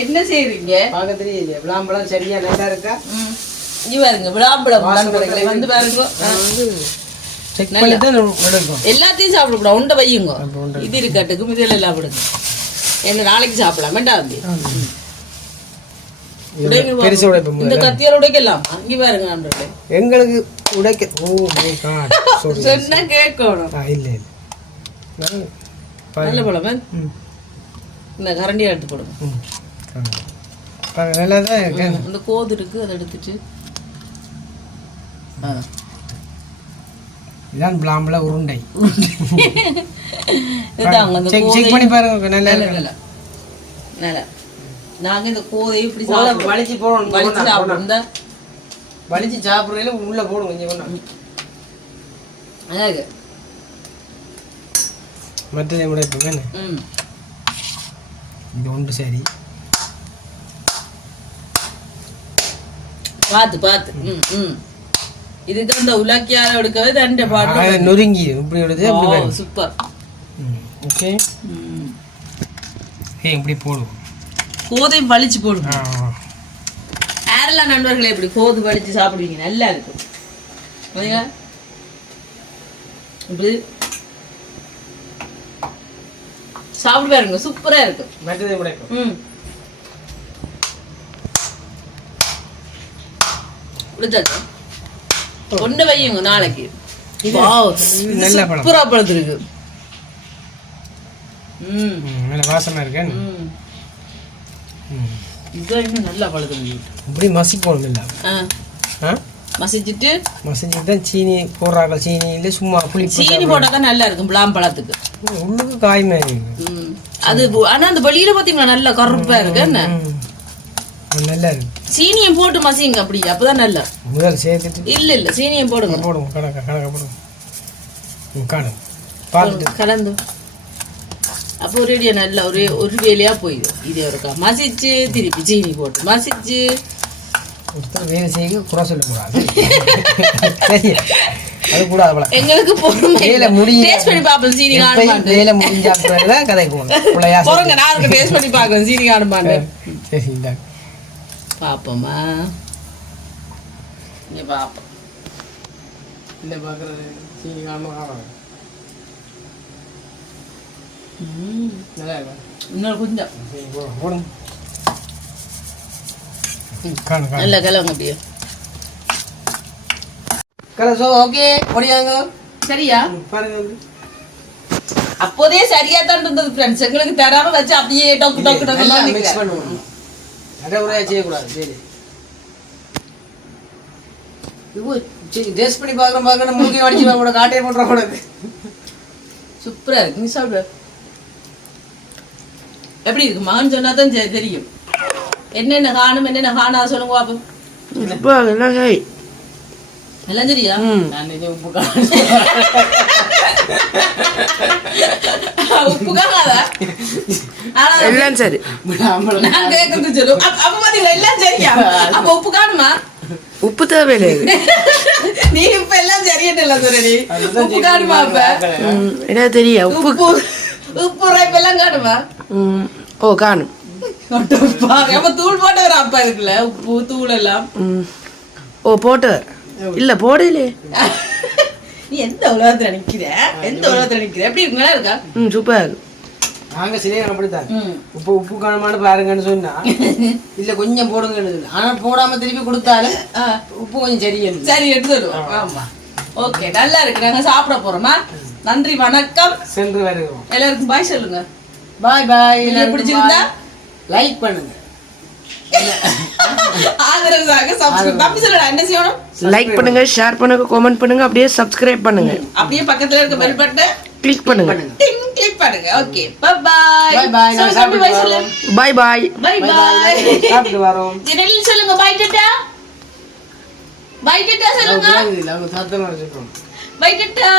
என்ன செய்றீங்க? பாக்கத்திலே இல்ல. விளாம்பழம் சரியா நல்லா இருக்கா? இங்க பாருங்க விளாம்பழம் நண்பர்களே வந்து பாருங்க. செக் பண்ணி தான் எடுக்கும். எல்லாத்தையும் சாப்பிட கூடாது. உண்டை வையுங்க. இது இருக்கட்டுக்கு மிதில எல்லாம் விடுங்க. என்ன நாளைக்கு சாப்பிடலாம் வேண்டாம். பெருசு உடைப்பு. இந்த கத்தியால உடைக்கலாம். இங்க பாருங்க நண்பர்களே. எங்களுக்கு உடைக்க ஓ மை காட். சொன்னா கேட்கணும். இல்ல இல்ல. நல்ல பழம். இந்த கரண்டியை எடுத்து போடுங்க. நல்லா தான் இருக்கு. இந்த கோது இருக்கு அதை எடுத்துட்டு இதான் பிளாம்பல உருண்டை. இதாங்க அந்த கோதை செக் பண்ணி பாருங்க. நல்லா இருக்கு. நல்லா. நாங்க இந்த கோதையை இப்படி சாப்பிடுறோம். வலிச்சு போறோம். வலிச்சு சாப்பிடுறோம். இந்த வலிச்சு சாப்பிடுறதுல உள்ள போடுங்க கொஞ்சம் கொஞ்சம். அழகு. மற்றதை விட இப்போ வேணும். இது ஒன்று சரி. பார்த்து பார்த்து. இதுக்கு அந்த உலக்கியால எடுக்கவே தண்டை பாட்டு நொறுங்கி இப்படி எடுத்து அப்படி சூப்பர். ஓகே. இப்படி போடுவோம். கோதை வலிச்சு போடுவோம். யாரெல்லாம் நண்பர்களே இப்படி கோது வலிச்சு சாப்பிடுவீங்க? நல்லா இருக்கும். இப்படி சாப்பிட்டு பாருங்க. சூப்பரா இருக்கு. மற்றதை விட கொண்டு வையுங்க நாளைக்கு. நல்ல பழம். சூப்பரா பழத்து இருக்கு. நல்ல வாசமா இருக்கு. இது நல்லா பழத்து. இப்படி மசிக்கணும் இல்ல. மசிச்சுட்டு தான் சீனி போடுறாங்க. சீனி இல்லை சும்மா புளி சீனி போட்டாதான் நல்லா இருக்கும். பிளாம் பழத்துக்கு உள்ளுக்கு காய் மாதிரி அது. ஆனா அந்த வெளியில பாத்தீங்களா நல்லா கருப்பா இருக்கு. என்ன நல்லா இருக்கு. சீனியம் போட்டு மசிங்க. அப்படி அப்பதான் நல்லா. முதல் சேர்த்துட்டு இல்ல சீனியம் போடுங்க. கணக்க போடுங்க. கலந்து அப்போ ஒரேடியா நல்லா ஒரு வேலையா போயிடும். இதே இருக்கா மசிச்சு திருப்பி சீனி போட்டு மசிச்சு. ஒருத்தர் வேலை செய்ய குறை சொல்லக்கூடாது. அது கூடாது. எங்களுக்கு வேலை முடிஞ்சா கதை போறங்க. நான் டேஸ்ட் பண்ணி பாக்குறேன். சீனி காணுமான்னு. சரி பாப்போமா? இங்க பாப்போம். இந்த பாக்குறது சீனி காணுமா? நல்லா இருக்கா? இன்னொரு கொஞ்சம் போடுங்க. நல்ல கலங்க அப்படியே கலசோ. ஓகே முடியாங்க. சரியா பாருங்க. அப்போதே சரியா தான் இருந்தது ஃப்ரெண்ட்ஸ். எங்களுக்கு தராம வச்சு அப்படியே டொக்கு டொக்கு டொக்கு மிக்ஸ் பண்ணுவோம். அட உரையா செய்யக்கூடாது. சரி டேஸ்ட் பண்ணி பார்க்குறோம். மூக்கி அடிச்சு கூட காட்டையை போட்டுற கூடாது. சூப்பரா இருக்கு. நீ சாப்பிடு. எப்படி இருக்கு மகன் சொன்னா தான் தெரியும். என்னென்ன காணும் என்னென்ன காணா சொல்லுங்க பாப்போம். எல்லாம் சரியா? உப்பு உப்பு காணாதா? எல்லாம் சரி. நான் கேட்கறது சொல்லு. அப்ப பாத்தீங்களா எல்லாம் சரியா? அப்ப உப்பு காணுமா? உப்பு தேவையில்லை. நீ இப்ப எல்லாம் சரியா சொல்றீ. உப்பு காணுமா? அப்ப என்ன தெரியா? உப்பு உப்பு இப்ப எல்லாம் காணுமா? ஓ காணும். தூள் போட்டவர் அப்பா இருக்குல்ல. உப்பு தூள் எல்லாம் ஓ போட்டு இல்ல போடலே. நீ எந்த உலகத்துல நிக்கிற? எந்த உலகத்துல நிக்கிற? எப்படி இருக்கு? நல்லா இருக்கா? சூப்பரா இருக்கு. நாங்க சரியா அப்படித்தான். உப்பு காணமானு பாருங்கன்னு சொன்னா இல்ல கொஞ்சம் போடுங்க. ஆனா போடாம திருப்பி கொடுத்தாலும் உப்பு கொஞ்சம் சரியில்லை. சரி எடுத்து வருவோம். ஆமா ஓகே நல்லா இருக்கு. நாங்க சாப்பிட போறோமா? நன்றி வணக்கம். சென்று வருகிறோம். எல்லாருக்கும் பாய் சொல்லுங்க. பாய் பாய். பிடிச்சிருந்தா லைக் பண்ணுங்க. லைக் பண்ணுங்க, ஷேர் பண்ணுங்க, கமெண்ட் பண்ணுங்க, அப்படியே சப்ஸ்கிரைப் பண்ணுங்க. அப்படியே பக்கத்துல இருக்க பெல் பட்டனை கிளிக் பண்ணுங்க. கிளிக் பண்ணுங்க. Okay bye bye. Bye bye. நான் சாப்பிட்டு வரேன். Bye bye. Bye bye. சாப்பிட்டு வரோம். ஜெனரல் சொல்லுங்க பை டாடா. பை டாடா சொல்லுங்க. அவங்க சத்தமா சொல்றோம். பை டாடா.